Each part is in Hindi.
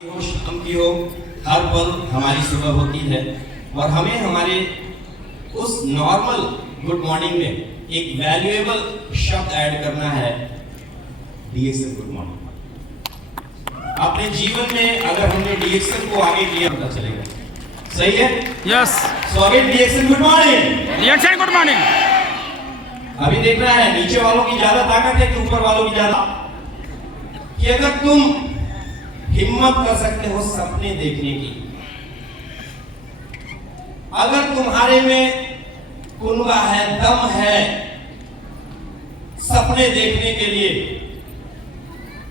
हो शाम की हो, हर पल हमारी सुबह होती है और हमें हमारे उस नॉर्मल गुड मॉर्निंग में एक वैल्यूएबल शब्द ऐड करना है, डीएक्सन गुड मॉर्निंग। अपने जीवन में अगर हमने डीएक्सन को आगे लिया पता चलेगा, सही है? Yes. So again DXN good morning. DXN good morning. अभी देखना है नीचे वालों की ज्यादा ताकत है कि ऊपर वालों की ज्यादा, कि अगर तुम हिम्मत कर सकते हो सपने देखने की, अगर तुम्हारे में कुनबा है, दम है सपने देखने के लिए,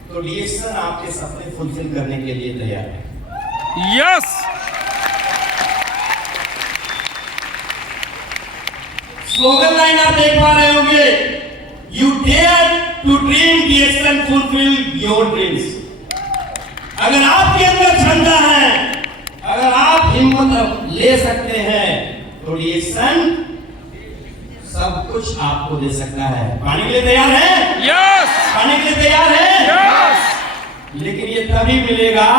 तो डीएक्सन आपके सपने फुलफिल करने के लिए तैयार है। यस। स्लोगन लाइन आप देख पा रहे होंगे, you dare to dream, DXN fulfil your dreams. अगर आपके अंदर क्षमता है, अगर आप हिम्मत ले सकते हैं, तो डीएक्सन सब कुछ आपको दे सकता है। पाने के लिए तैयार है? यस। पाने के लिए तैयार है? यस। लेकिन ये तभी मिलेगा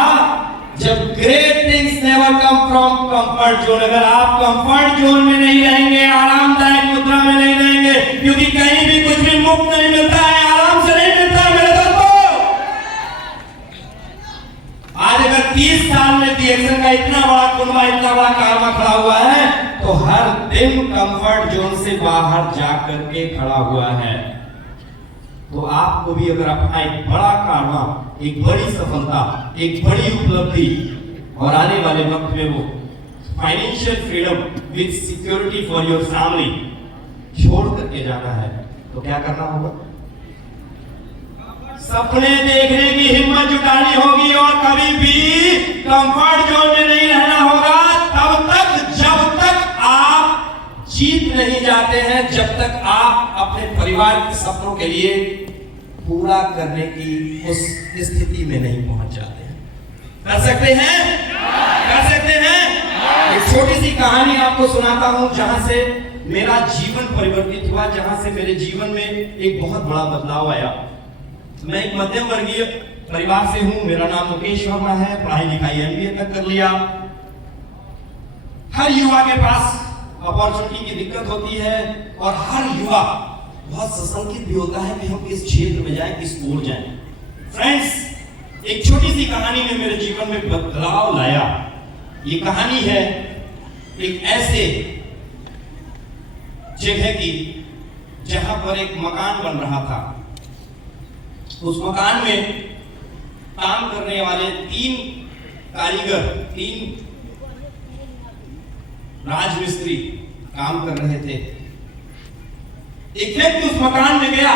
जब great things never come from comfort zone. अगर आप कंफर्ट जोन में नहीं रहेंगे, आरामदायक मुद्रा में नहीं रहेंगे, क्योंकि कहीं भी कुछ भी मुफ्त नहीं मिलता है, आराम से नहीं मिलता है मेरे दोस्तों। आज अगर 30 साल में डीएक्सन का इतना बड़ा कुनबा, इतना बड़ा कारवा खड़ा हुआ है, तो हर दिन कंफर्ट जोन से बाहर जाकर के खड़ा हुआ है। तो आपको भी अगर अपना एक बड़ा कारवा, एक बड़ी सफलता, एक बड़ी उपलब्धि और आने वाले वक्त में वो financial freedom with security for your family छोड़ करके जाना है, तो क्या करना होगा? सपने देखने की हिम्मत जुटानी होगी और कभी भी कंफर्ट जोन में नहीं रहना होगा, तब तक जब तक आप जीत नहीं जाते हैं, जब तक आप अपने परिवार के सपनों के लिए पूरा करने की उस स्थिति में नहीं पहुंच जाते हैं। कर सकते हैं? कर सकते हैं? एक छोटी सी कहानी आपको सुनाता हूं, जहां से मेरा जीवन परिवर्तित हुआ, जहां से मेरे जीवन में एक बहुत बड़ा बदलाव आया। मैं एक मध्यम वर्गीय परिवार से हूं, मेरा नाम मुकेश वर्मा है, पढ़ाई लिखाई एमबीए तक कर लिया। हर युवा के पास अपॉर्चुनिटी की दिक्कत होती है और हर युवा बहुत सशंकित भी होता है कि हम किस क्षेत्र में जाएं, किस ओर जाएं। फ्रेंड्स, एक छोटी सी कहानी ने मेरे जीवन में बदलाव लाया। ये कहानी है एक ऐसे जगह की जहां पर एक मकान बन रहा था। उस मकान में काम करने वाले 3 कारीगर, 3 राजमिस्त्री काम कर रहे थे। एक व्यक्ति उस मकान में गया,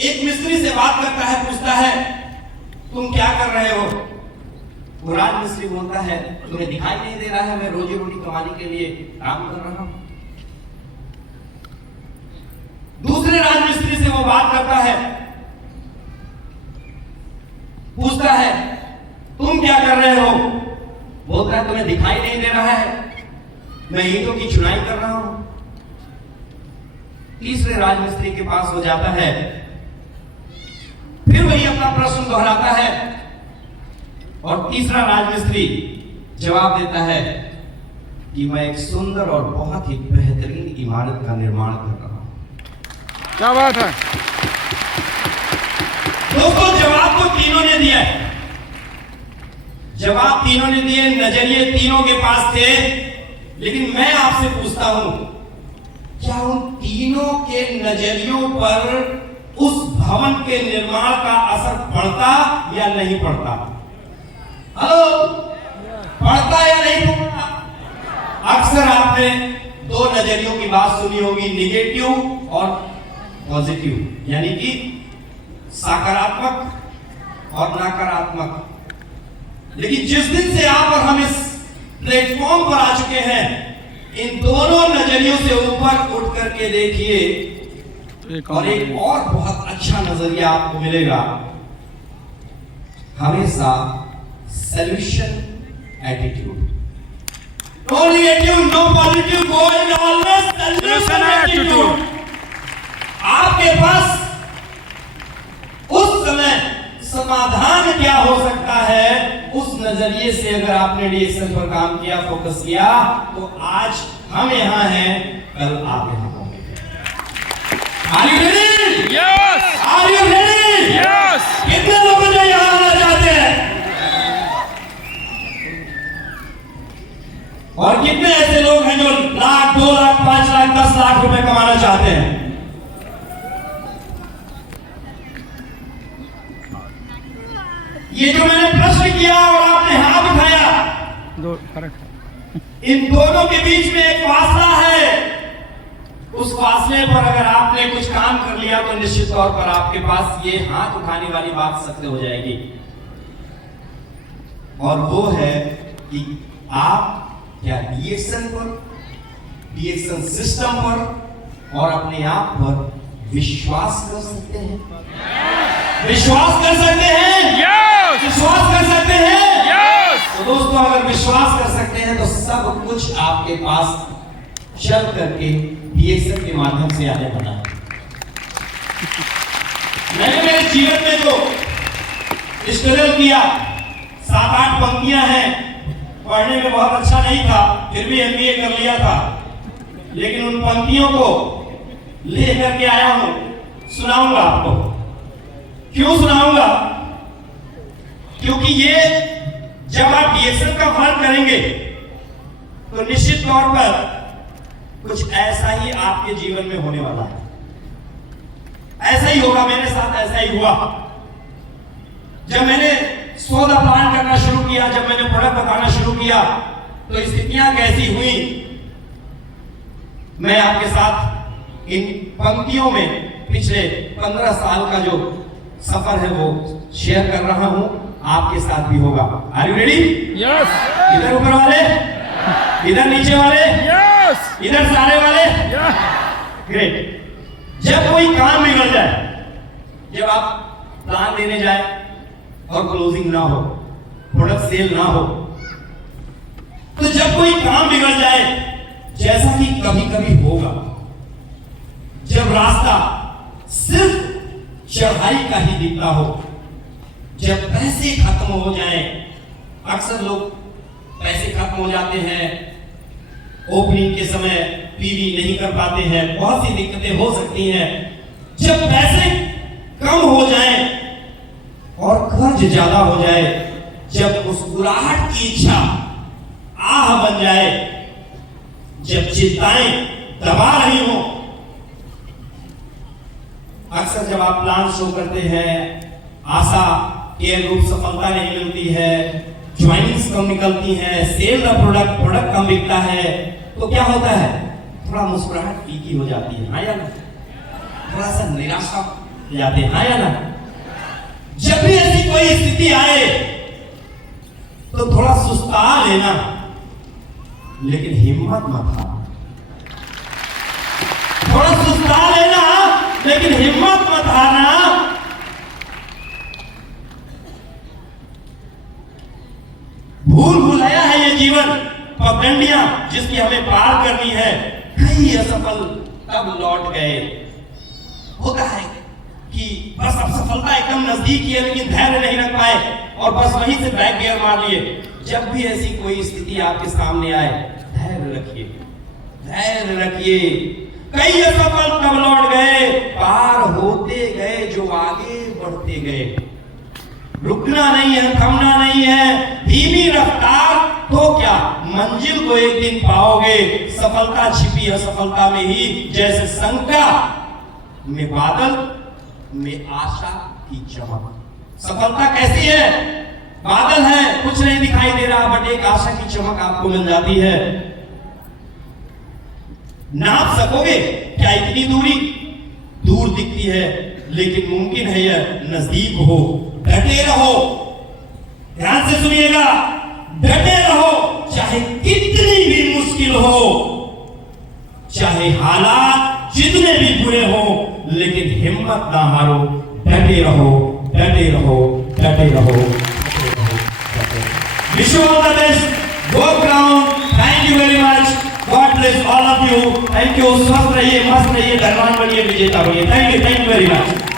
एक मिस्त्री से बात करता है, पूछता है तुम क्या कर रहे हो? वो राजमिस्त्री बोलता है तुम्हें दिखाई नहीं दे रहा है, मैं रोजी रोटी कमाने के लिए काम कर रहा हूं। दूसरे राजमिस्त्री से वो बात करता है, पूछता है तुम क्या कर रहे हो? बोलता है तुम्हें दिखाई नहीं दे रहा है, मैं ईंटों की चुनाई कर रहा हूं। तीसरे राजमिस्त्री के पास हो जाता है, फिर वही अपना प्रश्न दोहराता है और तीसरा राजमिस्त्री जवाब देता है कि मैं एक सुंदर और बहुत ही बेहतरीन इमारत का निर्माण कर रहा हूं। क्या बात है दोस्तों, जवाब तो तीनों ने दिया है, जवाब तीनों ने दिए, नजरिए तीनों के पास थे। लेकिन मैं आपसे पूछता हूं, क्या उन तीनों के नजरियों पर उस भवन के निर्माण का असर पड़ता या नहीं पड़ता? हेलो, पड़ता या नहीं पड़ता? अक्सर आपने 2 नजरियों की बात सुनी होगी, निगेटिव और पॉजिटिव, यानी कि सकारात्मक और नकारात्मक। लेकिन जिस दिन से आप और हम इस प्लेटफॉर्म पर आ चुके हैं, इन दोनों नजरियों से ऊपर उठ करके देखिए और एक और बहुत अच्छा नजरिया आपको मिलेगा। हमेशा solution attitude, no negative, no positive, going always solution attitude. आपके पास उस समय समाधान क्या हो सकता है, उस नजरिए से अगर आपने डीएक्शन पर काम किया, फोकस किया, तो आज हम यहाँ हैं, कल आप यहाँ होंगे। Are you ready? Yes! Are you ready? Yes! कितने लोग जो यहाँ आना चाहते हैं और कितने ऐसे लोग हैं जो लाख, 2 लाख, 5 लाख, 10 लाख रुपए कमाना चाहते हैं? ये जो मैंने प्रश्न किया और आपने हाथ उठाया, दो फर्क है। इन दोनों के बीच में एक फासला है। उस फासले पर अगर आपने कुछ काम कर लिया तो निश्चित तौर पर आपके पास ये हाथ उठाने वाली बात सत्य हो जाएगी, और वो है कि आप क्या डीएक्शन पर, डीएक्शन सिस्टम पर और अपने आप पर विश्वास कर सकते हैं? विश्वास कर सकते हैं? Yes! विश्वास कर सकते हैं? Yes! तो दोस्तों, अगर विश्वास कर सकते हैं तो सब कुछ आपके पास चल करके डीएक्शन के माध्यम से आने वाला है। मैंने मेरे जीवन में जो स्ट्रगल किया, 7-8 पंक्तियां हैं, पढ़ने में बहुत अच्छा नहीं था, फिर भी एमबीए कर लिया था, लेकिन उन पंक्तियों को लेकर के आया हूं, सुनाऊंगा आपको। क्यों सुनाऊंगा? क्योंकि ये जब आप डीएक्शन का फर्क करेंगे तो निश्चित तौर पर कुछ ऐसा ही आपके जीवन में होने वाला है। ऐसा ही होगा, मेरे साथ ऐसा ही हुआ। जब मैंने सौदा प्लान करना शुरू किया, जब मैंने प्रोडक्ट बताना शुरू किया, तो स्थितियां कैसी हुई, मैं आपके साथ इन पंक्तियों में पिछले 15 साल का जो सफर है वो शेयर कर रहा हूं, आपके साथ भी होगा। Are you ready? Yes! इधर ऊपर वाले, इधर नीचे वाले, Yes! इधर सारे वाले, Yeah! ग्रेट। जब कोई काम बिगड़ जाए, जब आप प्लान देने जाए और क्लोजिंग ना हो, प्रोडक्ट सेल ना हो, तो जब कोई काम बिगड़ जाए, जैसा कि कभी कभी होगा, जब रास्ता सिर्फ चढ़ाई का ही दिखता हो, जब पैसे खत्म हो जाए, अक्सर लोग पैसे खत्म हो जाते हैं, ओपनिंग के समय पीवी नहीं कर पाते हैं, बहुत सी दिक्कतें हो सकती हैं। जब पैसे कम हो जाए और खर्च ज्यादा हो जाए, जब मुस्कुराहट की इच्छा आह बन जाए, जब चिंताएं दबा रही हो, अक्सर जब आप प्लान शो करते हैं, आशा के अनुरूप सफलता नहीं मिलती है, ज्वाइनिंग्स कम निकलती है, सेल द प्रोडक्ट कम बिकता है, तो क्या होता है? थोड़ा मुस्कुराहट फीकी हो जाती है, हाँ या ना? थोड़ा सा निराशा हो जाते हैं, हाँ या ना? जब भी ऐसी कोई स्थिति आए तो थोड़ा सुस्ता लेना, लेकिन हिम्मत मत हारना। थोड़ा सुस्ता लेना, लेकिन हिम्मत मत हारना। भूल भुलाया है ये जीवन, पगडंडियां जिसकी हमें पार करनी है। कई असफल तब लौट गए। होता है कि बस अब सफलता एकदम नजदीक है, लेकिन धैर्य नहीं रख पाए और बस वहीं से बैक गियर मार लिए। जब भी ऐसी कोई स्थिति आपके सामने आए, धैर्य रखिए, धैर्य रखिए। कई असफल तब लौट गए, पार होते गए जो आगे बढ़ते गए। रुकना नहीं है, थमना नहीं है, धीमी रफ्तार तो क्या मंजिल को एक दिन पाओगे। सफलता छिपी असफलता में ही, जैसे शंका में बादल में आशा की चमक। सफलता कैसी है? बादल है, कुछ नहीं दिखाई दे रहा, बट एक आशा की चमक आपको मिल जाती है। नाप सकोगे क्या इतनी दूरी? दूर दिखती है, लेकिन मुमकिन है यह नजदीक हो। डटे रहो, ध्यान से सुनिएगा, डटे रहो, चाहे कितनी भी मुश्किल हो, चाहे हालात जितने भी बुरे हो, लेकिन हिम्मत ना हारो। डटे रहो, डटे रहो, डटे रहो। Wish you all the best, go ground. Thank you very much, God bless all of you. Thank you. स्वस्थ रहिए, मस्त रहिए, धनवान बनिए, विजेता बनिए। Thank you very much.